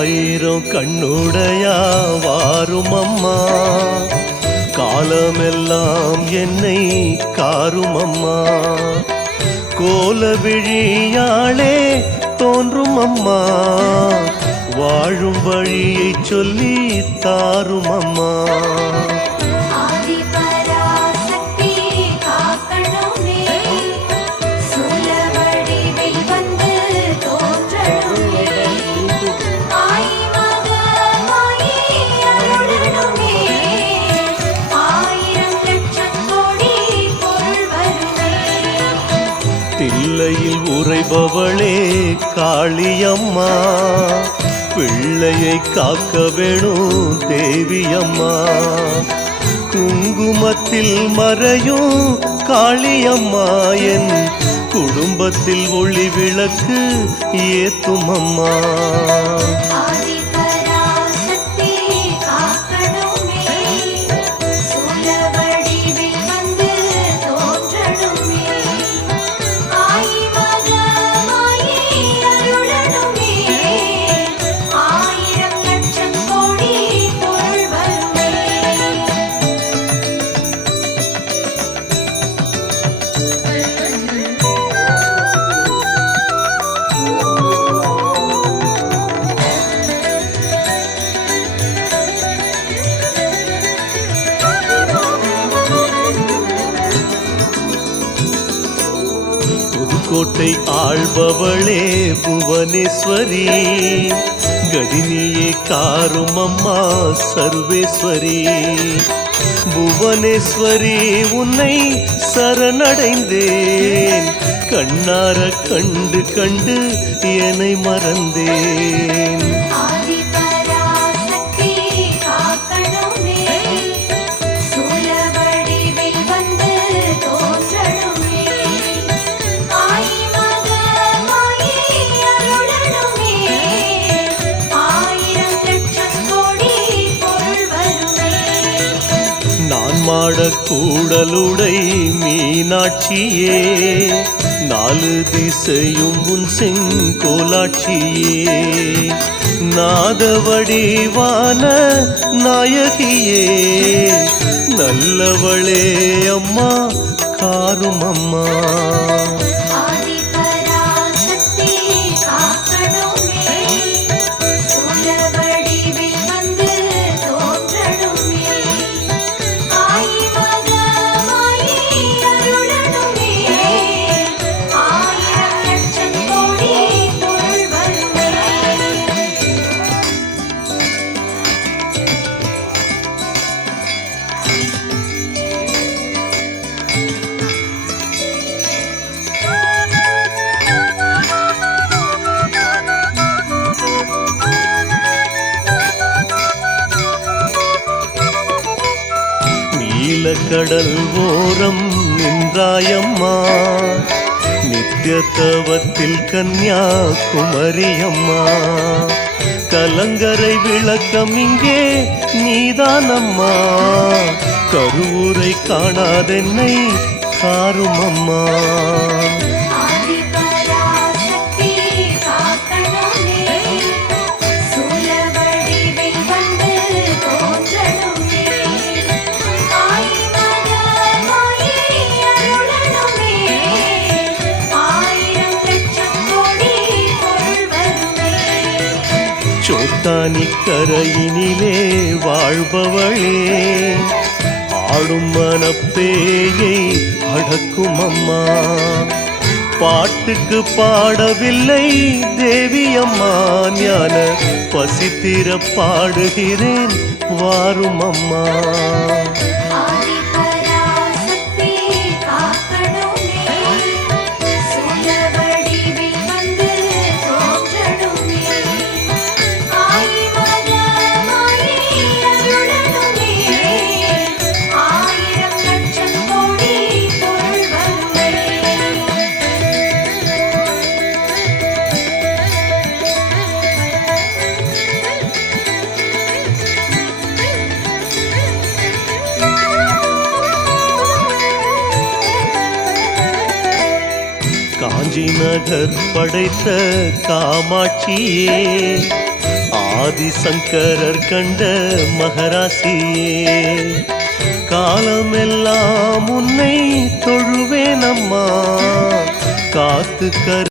ஆயிரம் கண்ணுடையா வாரும் அம்மா காலமெல்லாம் என்னை காரும் அம்மா கோல விழியாளே தோன்றும் அம்மா வாழும் வழியை சொல்லி தாரும் அம்மா தில்லையில் காளியம்மா. பிள்ளையை காக்க வேணும் தேவியம்மா. குங்குமத்தில் மறையும் காளியம்மா என் குடும்பத்தில் ஒளி விளக்கு ஏத்தும் கோட்டை ஆள்பவளே புவனேஸ்வரி. கதினியே காரும் அம்மா சர்வேஸ்வரி. புவனேஸ்வரி உன்னை சரணடைந்தேன். கண்ணார கண்டு கண்டு என்னை மறந்தேன். மாடக்கூடலுடை மீனாட்சியே நாலு திசையும் உன் செங்கோலாட்சியே. நாதவடிவான நாயகியே நல்லவளே அம்மா காரும் அம்மா கடல் ஓரம் நின்றாயம்மா. நித்தியத்தவத்தில் கன்யாகுமரியம்மா கலங்கரை விளக்கம் இங்கே நீதானம்மா. கருவூரை காணாதென்னை காருமம்மா. சோத்தானி வாழ்பவளே ஆடும் மனப்பேயை அடக்கும் அம்மா பாட்டுக்கு பாடவில்லை தேவி அம்மா ஞான பசித்திர பாடுகிறேன் வாரும் அம்மா காஞ்சி நகர் படைத்த காமாட்சியே ஆதிசங்கரர் கண்ட மகராசியே. காலமெல்லாம் உன்னை தொழுவேனம்மா காத்து கரு